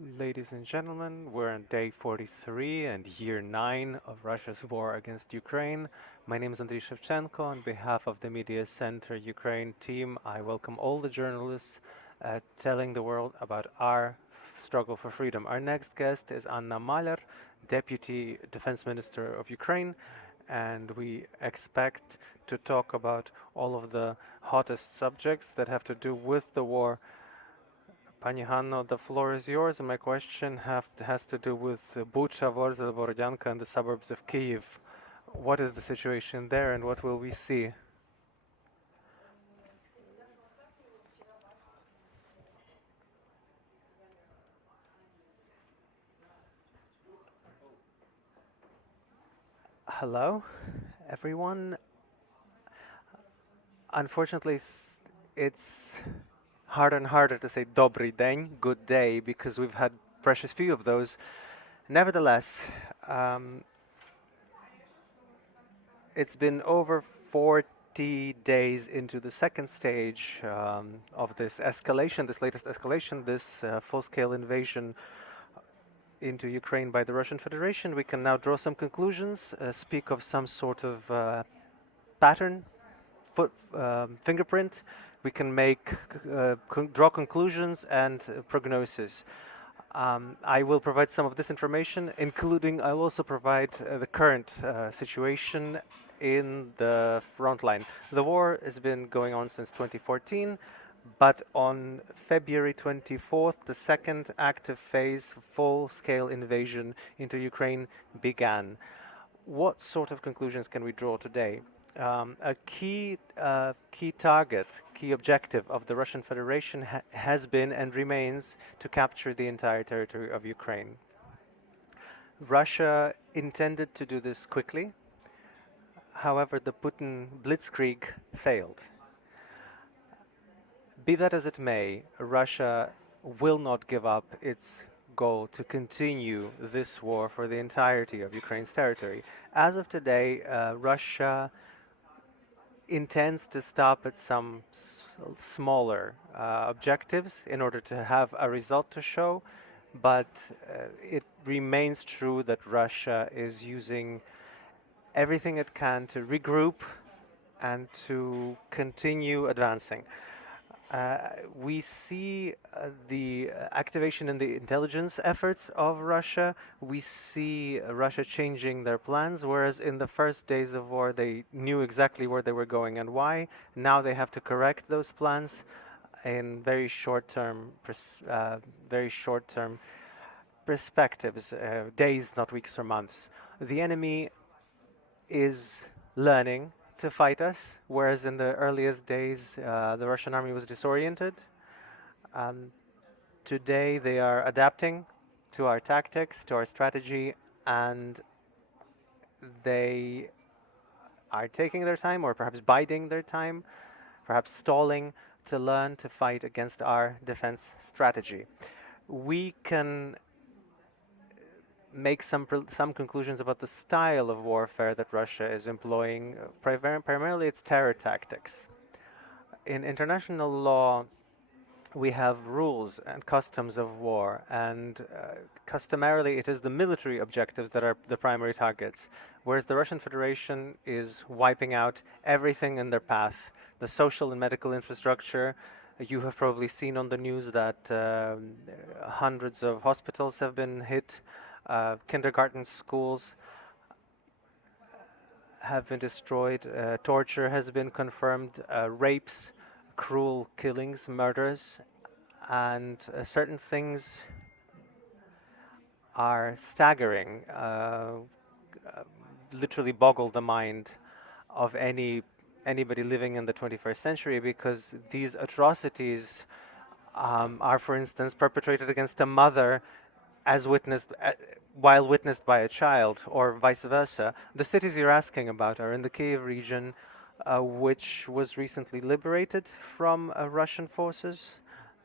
Ladies and gentlemen, we're on day 43 and year 9 of Russia's war against Ukraine. My name is Andriy Shevchenko. On behalf of the Mediacentru Ukraine team, I welcome all the journalists telling the world about our struggle for freedom. Our next guest is Hanna Maliar, Deputy Defense Minister of Ukraine, and we expect to talk about all of the hottest subjects that have to do with the war. Pani Hanno, the floor is yours, and my question has to do with Bucha, Vorzel, Borodyanka, and the suburbs of Kyiv. What is the situation there, and what will we see? Hello, everyone. Unfortunately, it's harder and harder to say dobry den, good day, because we've had precious few of those. Nevertheless, um, it's been over 40 days into the second stage of this escalation, this latest escalation, this full-scale invasion into Ukraine by the Russian Federation. We can now draw some conclusions, speak of some sort of pattern, fingerprint. We can draw conclusions and prognosis. I will provide some of this information, including I'll also provide the current situation in the front line. The war has been going on since 2014, but on February 24th, the second active phase, full-scale invasion into Ukraine began. What sort of conclusions can we draw today? A key target, key objective of the Russian Federation has been and remains to capture the entire territory of Ukraine. Russia intended to do this quickly. However, the Putin blitzkrieg failed. Be that as it may, Russia will not give up its goal to continue this war for the entirety of Ukraine's territory. As of today, Russia intends to stop at some smaller objectives in order to have a result to show, but it remains true that Russia is using everything it can to regroup and to continue advancing. We see the activation in the intelligence efforts of Russia. We see Russia changing their plans, whereas in the first days of war they knew exactly where they were going and why. Now they have to correct those plans in very short-term perspectives, days, not weeks or months. The enemy is learning to fight us, whereas in the earliest days the Russian army was disoriented. Um, Today they are adapting to our tactics, to our strategy, and they are taking their time, or perhaps biding their time, perhaps stalling to learn to fight against our defense strategy. We can make some conclusions about the style of warfare that Russia is employing. Primarily, it's terror tactics. In international law, we have rules and customs of war, and customarily it is the military objectives that are the primary targets, whereas the Russian Federation is wiping out everything in their path. The social and medical infrastructure. You have probably seen on the news that hundreds of hospitals have been hit. Kindergarten schools have been destroyed. Torture has been confirmed. Rapes, cruel killings, murders, and certain things are staggering, literally boggle the mind of anybody living in the 21st century, because these atrocities are, for instance, perpetrated against a mother as witnessed while witnessed by a child, or vice versa. The cities you're asking about are in the Kyiv region, which was recently liberated from Russian forces.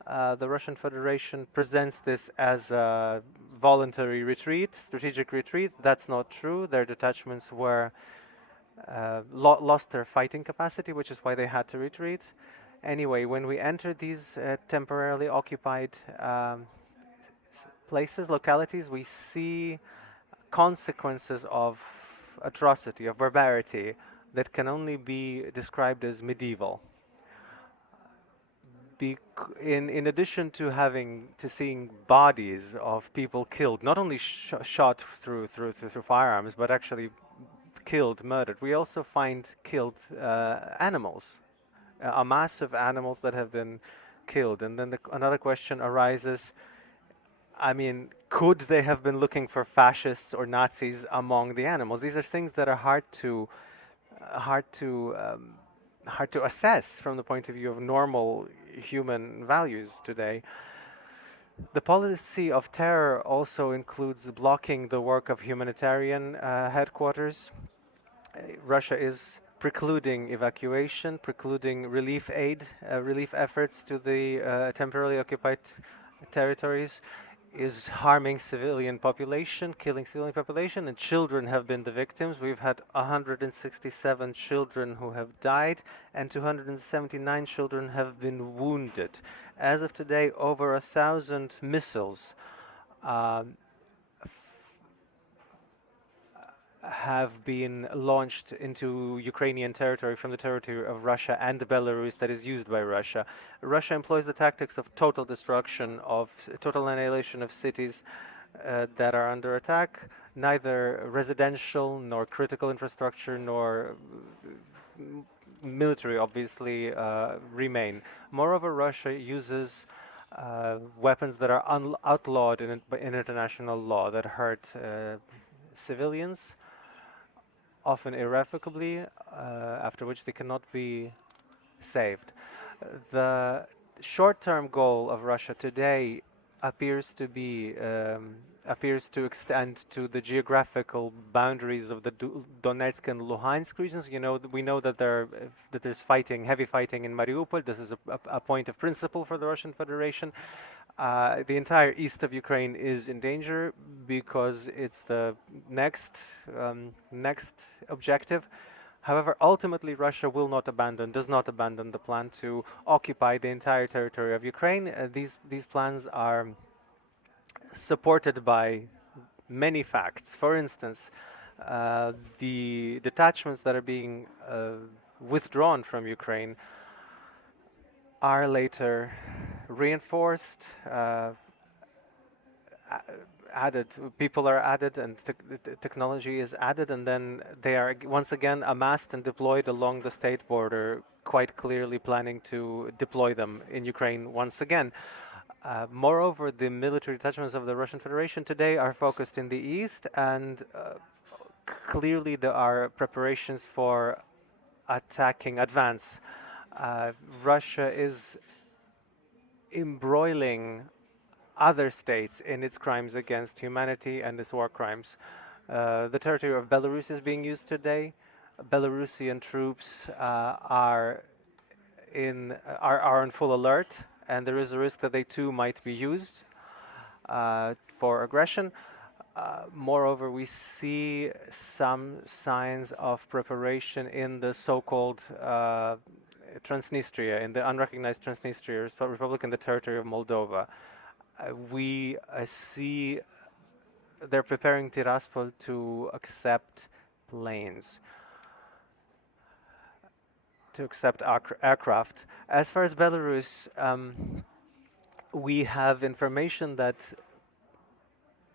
The Russian Federation presents this as a voluntary retreat, strategic retreat. That's not true. Their detachments were lost their fighting capacity, which is why they had to retreat. Anyway, when we entered these temporarily occupied places, localities, we see consequences of atrocity, of barbarity, that can only be described as medieval. In addition to seeing bodies of people killed, not only shot through firearms, but actually killed, murdered, we also find killed animals, a mass of animals that have been killed. And then another question arises. I mean, could they have been looking for fascists or Nazis among the animals? These are things that are hard to hard to assess from the point of view of normal human values today. The policy of terror also includes blocking the work of humanitarian headquarters. Russia is precluding evacuation, precluding relief aid, relief efforts to the temporarily occupied territories, is harming civilian population, killing civilian population, and children have been the victims. We've had 167 children who have died, and 279 children have been wounded. As of today, over 1,000 missiles have been launched into Ukrainian territory from the territory of Russia and Belarus that is used by Russia. Russia employs the tactics of total destruction, of total annihilation of cities that are under attack. Neither residential nor critical infrastructure nor military, obviously, remain. Moreover, Russia uses weapons that are outlawed in international law that hurt civilians, often irrevocably, after which they cannot be saved. The short-term goal of Russia today appears to extend to the geographical boundaries of the Donetsk and Luhansk regions. We know that there's heavy fighting in Mariupol. This is a point of principle for the Russian Federation. The entire east of Ukraine is in danger because it's the next objective. However, ultimately, Russia does not abandon the plan to occupy the entire territory of Ukraine. These plans are supported by many facts. For instance, the detachments that are being withdrawn from Ukraine are later reinforced, added, people are added, and technology is added, and then they are once again amassed and deployed along the state border, quite clearly planning to deploy them in Ukraine once again. Moreover, the military detachments of the Russian Federation today are focused in the east, and clearly there are preparations for advance. Russia is embroiling other states in its crimes against humanity and its war crimes. The territory of Belarus is being used today. Belarusian troops are on full alert, and there is a risk that they too might be used for aggression. Moreover, we see some signs of preparation in the so-called Transnistria, in the unrecognized Transnistria Republic in the territory of Moldova. We see they're preparing Tiraspol to accept planes, to accept aircraft. As far as Belarus, we have information that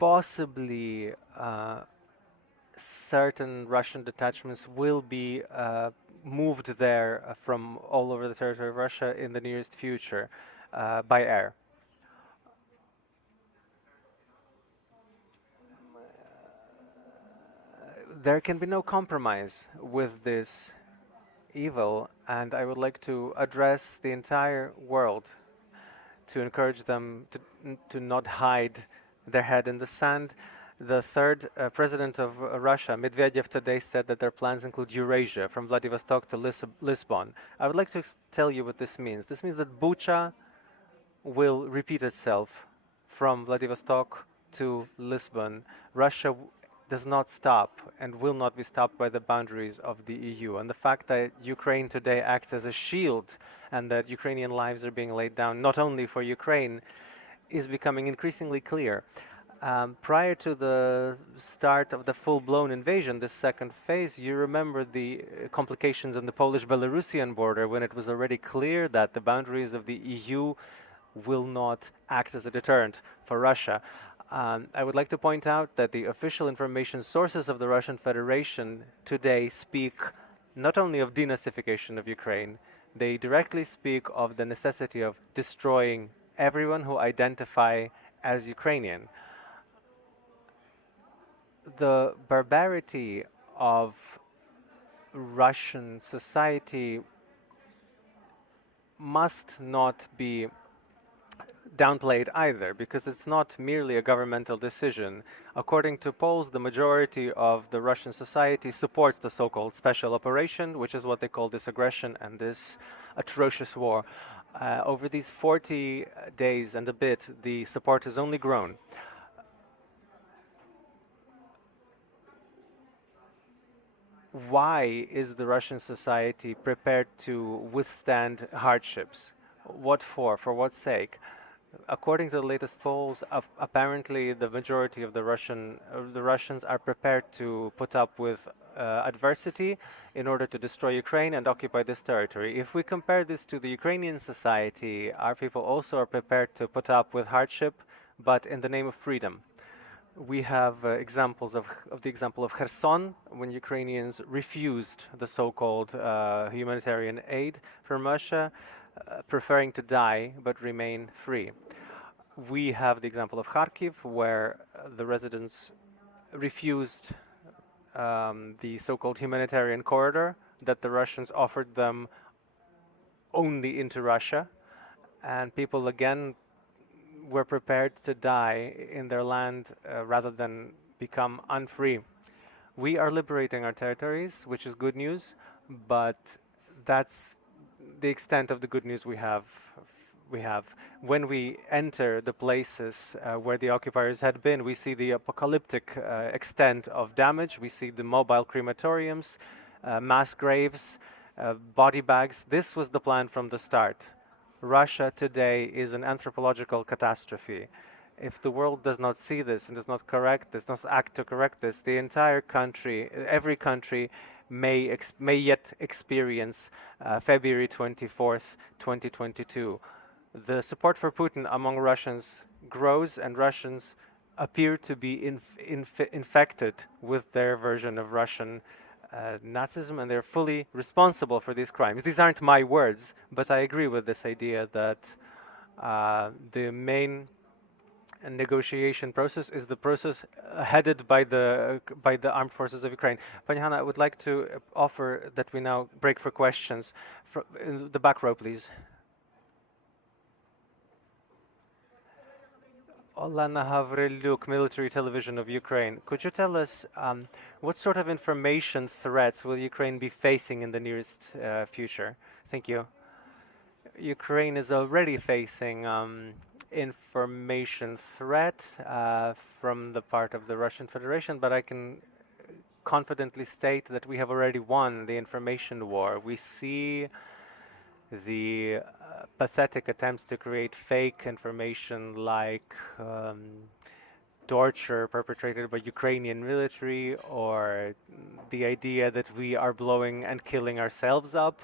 possibly certain Russian detachments will be moved there from all over the territory of Russia in the nearest future by air. There can be no compromise with this evil, and I would like to address the entire world to encourage them to not hide their head in the sand. The third president of Russia, Medvedev, today said that their plans include Eurasia, from Vladivostok to Lisbon. I would like to tell you what this means. This means that Bucha will repeat itself from Vladivostok to Lisbon. Russia does not stop and will not be stopped by the boundaries of the EU. And the fact that Ukraine today acts as a shield and that Ukrainian lives are being laid down not only for Ukraine is becoming increasingly clear. Prior to the start of the full-blown invasion, this second phase, you remember the complications in the Polish-Belarusian border when it was already clear that the boundaries of the EU will not act as a deterrent for Russia. I would like to point out that the official information sources of the Russian Federation today speak not only of denazification of Ukraine, they directly speak of the necessity of destroying everyone who identify as Ukrainian. The barbarity of Russian society must not be downplayed either, because it's not merely a governmental decision. According to polls, the majority of the Russian society supports the so-called special operation, which is what they call this aggression and this atrocious war. Over these 40 days and a bit, the support has only grown. Why is the Russian society prepared to withstand hardships? What for? For what sake? According to the latest polls, apparently the majority of the Russians are prepared to put up with adversity in order to destroy Ukraine and occupy this territory. If we compare this to the Ukrainian society, our people also are prepared to put up with hardship, but in the name of freedom. We have examples of the example of Kherson, when Ukrainians refused the so-called humanitarian aid from Russia, preferring to die but remain free. We have the example of Kharkiv, where the residents refused the so-called humanitarian corridor that the Russians offered them only into Russia, and people again were prepared to die in their land rather than become unfree. We are liberating our territories, which is good news, but that's the extent of the good news we have. When we enter the places where the occupiers had been, we see the apocalyptic extent of damage. We see the mobile crematoriums, mass graves, body bags. This was the plan from the start. Russia today is an anthropological catastrophe. If the world does not see this and does not correct this, does not act to correct this, the entire country, every country, may yet experience February 24th, 2022. The support for Putin among Russians grows, and Russians appear to be infected with their version of Russian Nazism, and they're fully responsible for these crimes. These aren't my words, but I agree with this idea that the main negotiation process is the process headed by the armed forces of Ukraine. Pani Hanna, I would like to offer that we now break for questions. In the back row, please. Olena Havryluk, Military Television of Ukraine. Could you tell us what sort of information threats will Ukraine be facing in the nearest future? Thank you. Ukraine is already facing information threat from the part of the Russian Federation, but I can confidently state that we have already won the information war. We see the pathetic attempts to create fake information like torture perpetrated by Ukrainian military, or the idea that we are blowing and killing ourselves up.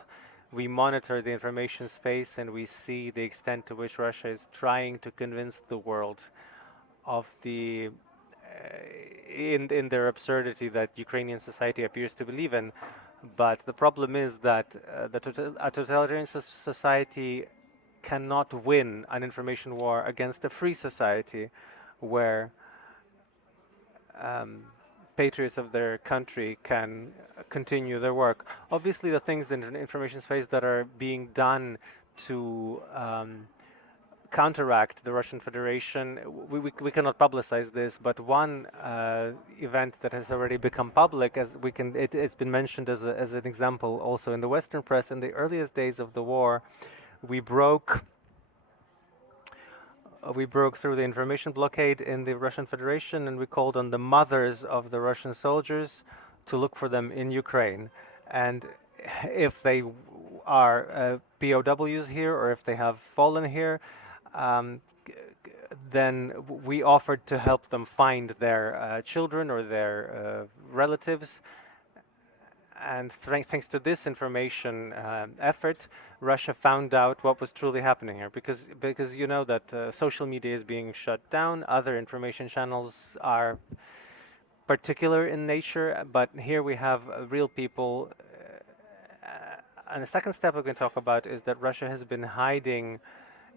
We monitor the information space and we see the extent to which Russia is trying to convince the world of the in their absurdity that Ukrainian society appears to believe in. But the problem is that a totalitarian society cannot win an information war against a free society where patriots of their country can continue their work. Obviously, the things in the information space that are being done to counteract the Russian Federation, we cannot publicize this, but one event that has already become public, as it's been mentioned as an example also in the Western press. In the earliest days of the war, we broke through the information blockade in the Russian Federation, and we called on the mothers of the Russian soldiers to look for them in Ukraine. And if they are POWs here, or if they have fallen here, then we offered to help them find their children or their relatives. And thanks to this information effort, Russia found out what was truly happening here. Because you know that social media is being shut down, other information channels are particular in nature, but here we have real people. And the second step we're going to talk about is that Russia has been hiding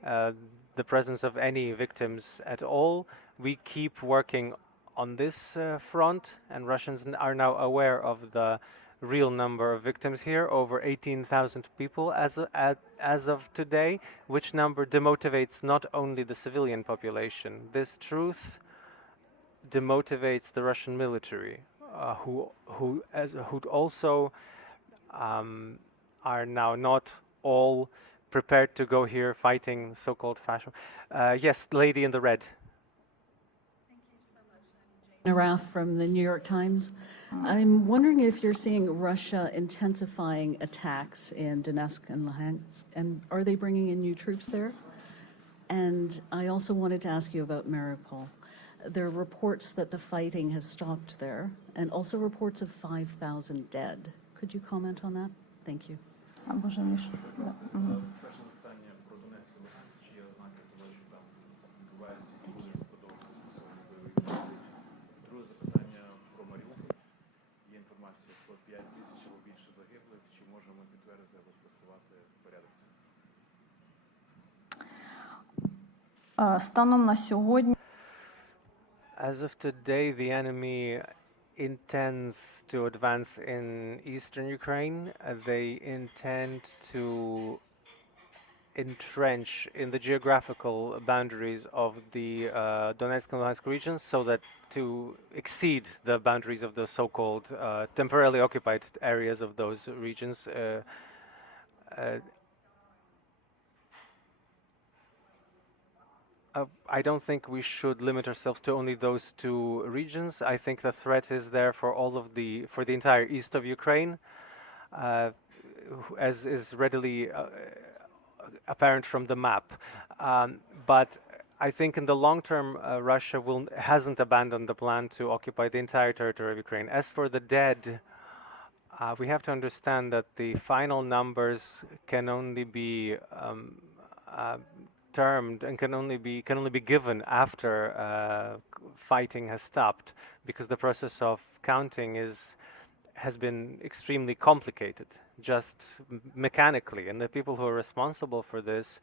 the presence of any victims at all. We keep working on this front, and Russians are now aware of the real number of victims here, over 18,000 people as of today, which number demotivates not only the civilian population. This truth demotivates the Russian military, who also are now not all prepared to go here fighting so-called fascism. Yes, lady in the red. Hanna from the New York Times. I'm wondering if you're seeing Russia intensifying attacks in Donetsk and Luhansk, and are they bringing in new troops there? And I also wanted to ask you about Mariupol. There are reports that the fighting has stopped there, and also reports of 5,000 dead. Could you comment on that? Thank you. Станом на сьогодні As of today, the enemy intends to advance in eastern Ukraine. They intend to entrench in the geographical boundaries of the Donetsk and Luhansk regions, so that to exceed the boundaries of the so-called temporarily occupied areas of those regions. I don't think we should limit ourselves to only those two regions. I think the threat is there for for the entire east of Ukraine, as is readily apparent from the map. But I think in the long term, Russia hasn't abandoned the plan to occupy the entire territory of Ukraine. As for the dead, we have to understand that the final numbers can only be termed and can only be given after fighting has stopped, because the process of counting has been extremely complicated, just mechanically, and the people who are responsible for this,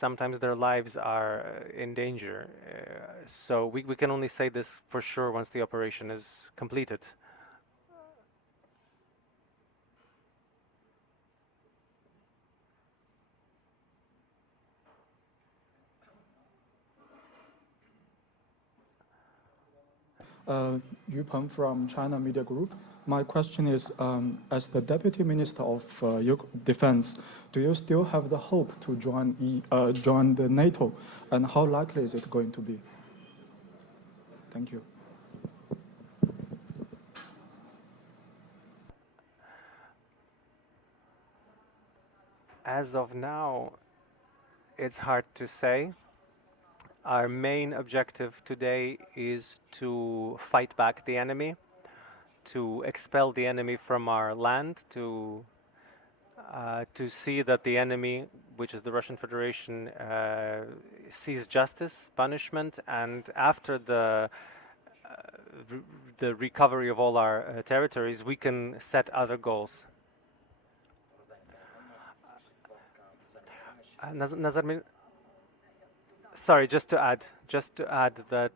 sometimes their lives are in danger. So we can only say this for sure once the operation is completed. Yu Peng from China Media Group. My question is, as the Deputy Minister of Defense, do you still have the hope to join the NATO, and how likely is it going to be? Thank you. As of now, it's hard to say. Our main objective today is to fight back the enemy, to expel the enemy from our land, to see that the enemy, which is the Russian Federation, sees justice, punishment, and after the recovery of all our territories, we can set other goals. Sorry, just to add that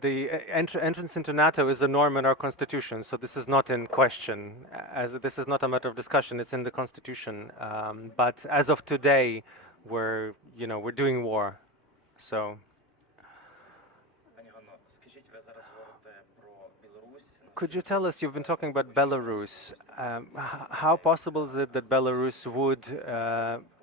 the entrance into NATO is a norm in our constitution, so this is not in question. As this is not a matter of discussion, it's in the constitution. But as of today, we're doing war. So. Could you tell us, you've been talking about Belarus, how possible is it that Belarus would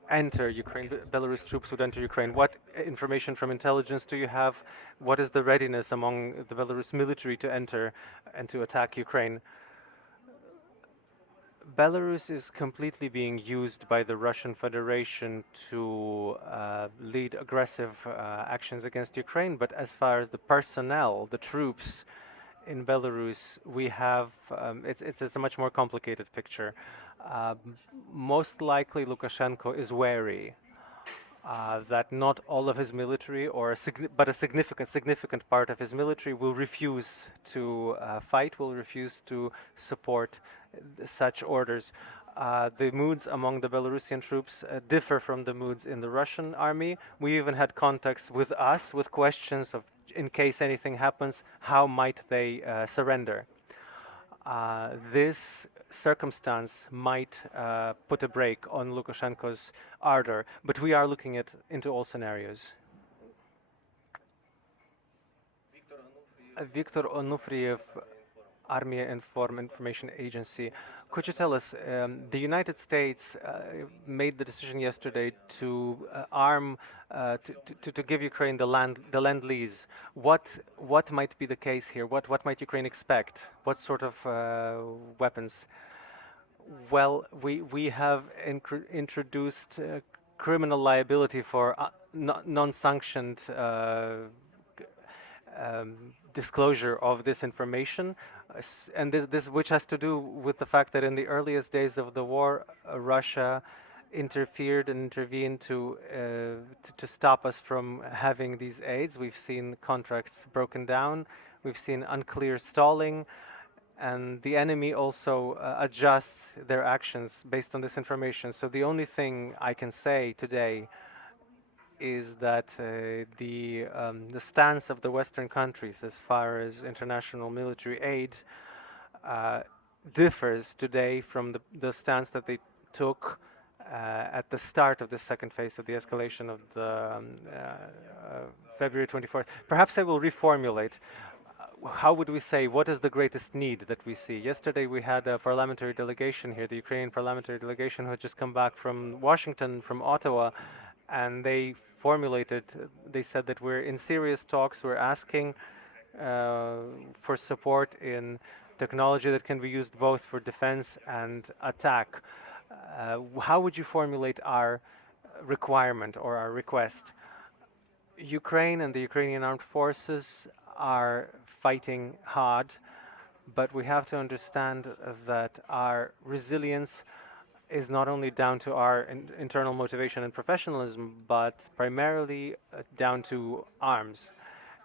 enter Ukraine, Belarus troops would enter Ukraine? What information from intelligence do you have? What is the readiness among the Belarus military to enter and to attack Ukraine? Belarus is completely being used by the Russian Federation to lead aggressive actions against Ukraine, but as far as the personnel, the troops in Belarus, we have, it's a much more complicated picture. Um, Most likely Lukashenko is wary that not all of his military, but a significant part of his military will refuse to fight, will refuse to support such orders. The moods among the Belarusian troops differ from the moods in the Russian army. We even had contacts with us with questions of, in case anything happens, how might they surrender? This circumstance might put a brake on Lukashenko's ardor, but we are looking into all scenarios. Viktor Onufriev, Armia Information Agency. Could you tell us, the United States made the decision yesterday to arm, to give Ukraine the land lease. What might be the case here? What might Ukraine expect? What sort of weapons? Well, we have introduced criminal liability for non-sanctioned disclosure of this information, and this which has to do with the fact that in the earliest days of the war, Russia interfered and intervened to stop us from having these aids. We've seen contracts broken down, we've seen unclear stalling, and the enemy also adjusts their actions based on this information. So the only thing I can say today is that the stance of the Western countries as far as international military aid differs today from the stance that they took at the start of the second phase of the escalation of the February 24th. Perhaps I will reformulate. How would we say, what is the greatest need that we see? Yesterday we had a parliamentary delegation here, the Ukrainian parliamentary delegation, who had just come back from Washington, from Ottawa, and they said that we're in serious talks, we're asking for support in technology that can be used both for defense and attack. How would you formulate our requirement or our request? Ukraine and the Ukrainian armed forces are fighting hard, but we have to understand that our resilience is not only down to our internal motivation and professionalism, but primarily down to arms.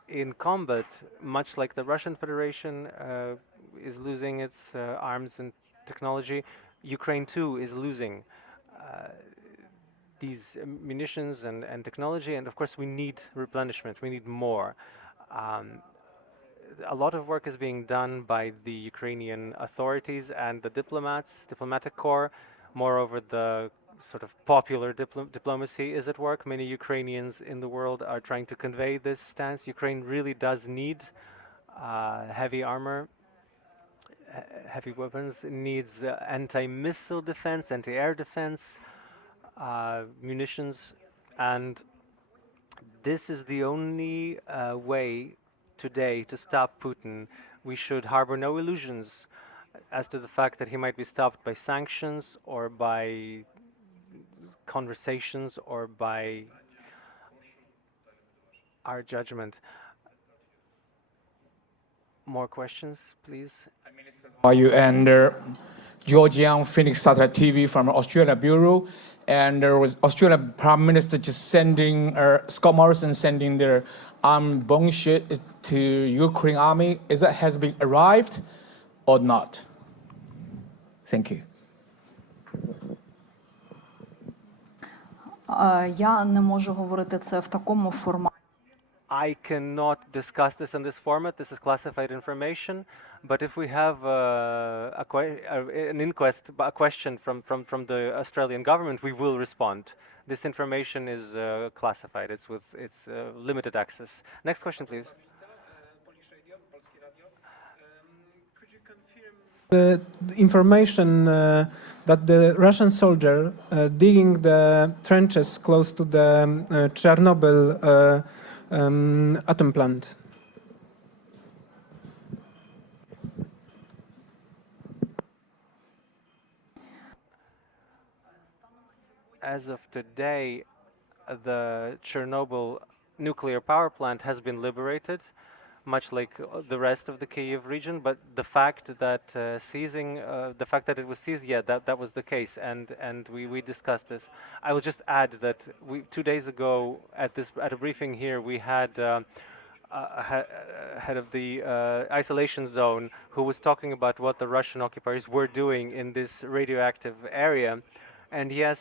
In combat, much like the Russian Federation is losing its arms and technology, Ukraine too is losing these munitions and technology, and of course we need replenishment, we need more. A lot of work is being done by the Ukrainian authorities and the diplomatic corps. Moreover, the sort of popular diplomacy is at work. Many Ukrainians in the world are trying to convey this stance. Ukraine really does need heavy armor, heavy weapons. It needs anti-missile defense, anti-air defense, munitions, and this is the only way today to stop Putin. We should harbor no illusions as to the fact that he might be stopped by sanctions or by conversations or by our judgment. More questions, please? Are you and Georgian Phoenix Satellite TV from Australia Bureau, and there was Australian Prime Minister just sending Scott Morrison sending their armed bomb shit to Ukraine army. Is that has been arrived or not? Thank you. Я не можу говорити це в такому форматі. I cannot discuss this in this format. This is classified information. But if we have an inquest, a question from the Australian government, we will respond. This information is classified. It's limited access. Next question, please. Could you confirm the information that the Russian soldier digging the trenches close to the Chernobyl atom plant? as of today, the Chernobyl nuclear power plant has been liberated, much like the rest of the Kyiv region. But the fact that the fact that it was seized, yeah, that was the case, and we discussed this. I will just add that 2 days ago at a briefing here, we had head of the isolation zone who was talking about what the Russian occupiers were doing in this radioactive area. And yes,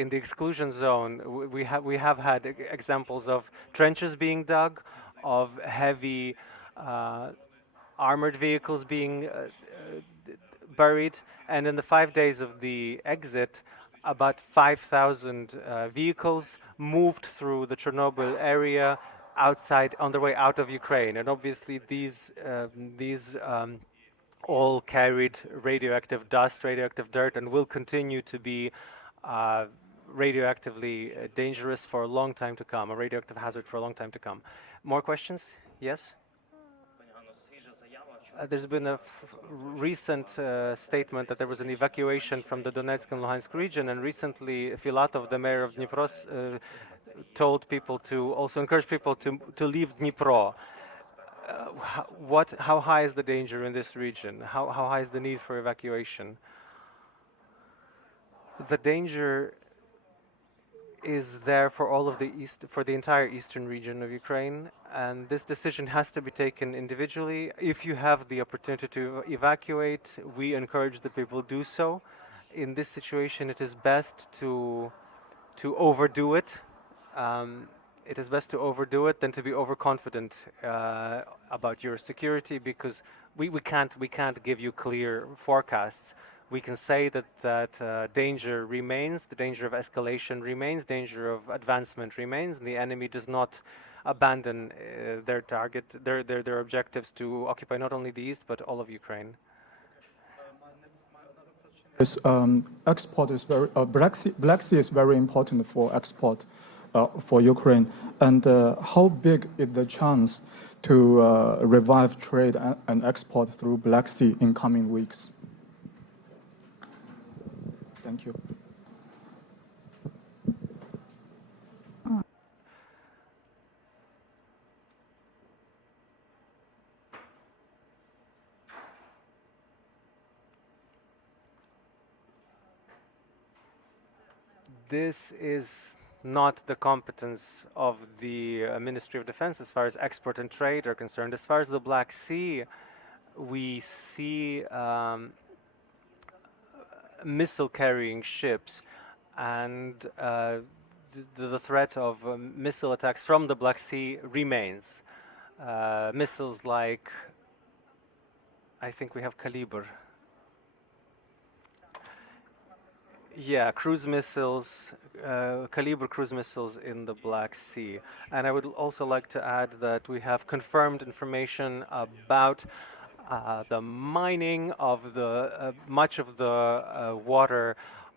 in the exclusion zone, we have had examples of trenches being dug, of heavy armored vehicles being buried, and in the 5 days of the exit, about 5,000 vehicles moved through the Chernobyl area on their way out of Ukraine. And obviously these all carried radioactive dust, radioactive dirt, and will continue to be radioactively dangerous for a long time to come, a radioactive hazard for a long time to come. More questions? Yes? There's been a recent statement that there was an evacuation from the Donetsk and Luhansk region, and recently Filatov, the mayor of Dnipro, told people to also encourage people to leave Dnipro. How high is the danger in this region? How high is the need for evacuation? The danger is there for all of for the entire eastern region of Ukraine, and this decision has to be taken individually. If you have the opportunity to evacuate, we encourage the people do so. In this situation, it is best to overdo it. It is best to overdo it than to be overconfident about your security, because we can't give you clear forecasts. We can say that danger remains, the danger of escalation remains, danger of advancement remains, and the enemy does not abandon their target, their objectives to occupy not only the east but all of Ukraine. Yes, export is Black Sea is very important for export for Ukraine. And how big is the chance to revive trade and export through Black Sea in coming weeks? Thank you. This is not the competence of the Ministry of Defense as far as export and trade are concerned. As far as the Black Sea, we see missile-carrying ships, and the threat of missile attacks from the Black Sea remains. Missiles like, I think we have Caliber. Yeah, cruise missiles, Caliber cruise missiles in the Black Sea. And I would also like to add that we have confirmed information about the mining of the much of the water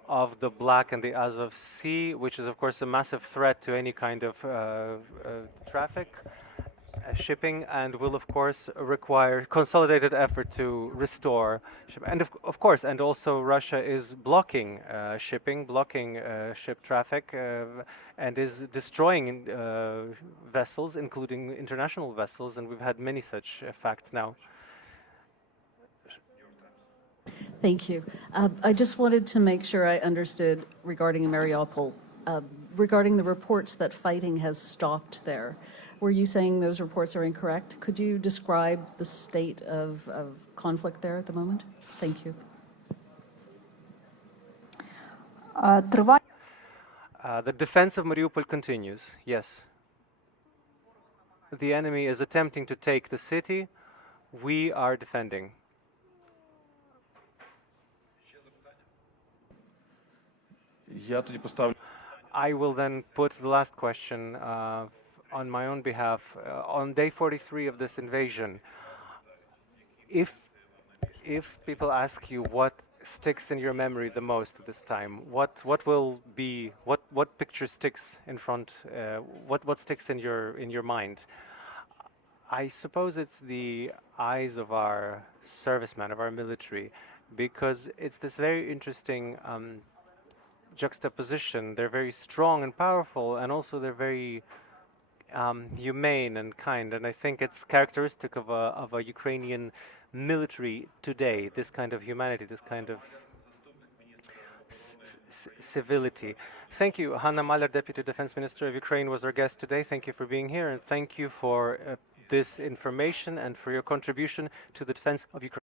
of the Black and the Azov Sea, which is of course a massive threat to any kind of traffic, shipping, and will of course require consolidated effort to restore shipping. And of course, and also Russia is blocking shipping, blocking ship traffic, and is destroying vessels, including international vessels, and we've had many such facts now. Thank you. I just wanted to make sure I understood regarding Mariupol, regarding the reports that fighting has stopped there. Were you saying those reports are incorrect? Could you describe the state of conflict there at the moment? Thank you. The defense of Mariupol continues, yes. The enemy is attempting to take the city. We are defending. I will then put the last question on my own behalf. On day 43 of this invasion, if people ask you what sticks in your memory the most this time, what picture sticks in front, what sticks in your mind? I suppose it's the eyes of our servicemen, of our military, because it's this very interesting juxtaposition. They're very strong and powerful, and also they're very humane and kind. And I think it's characteristic of a Ukrainian military today. This kind of humanity, this kind of civility. Thank you. Hanna Maliar, Deputy Defense Minister of Ukraine, was our guest today. Thank you for being here, and thank you for this information and for your contribution to the defense of Ukraine.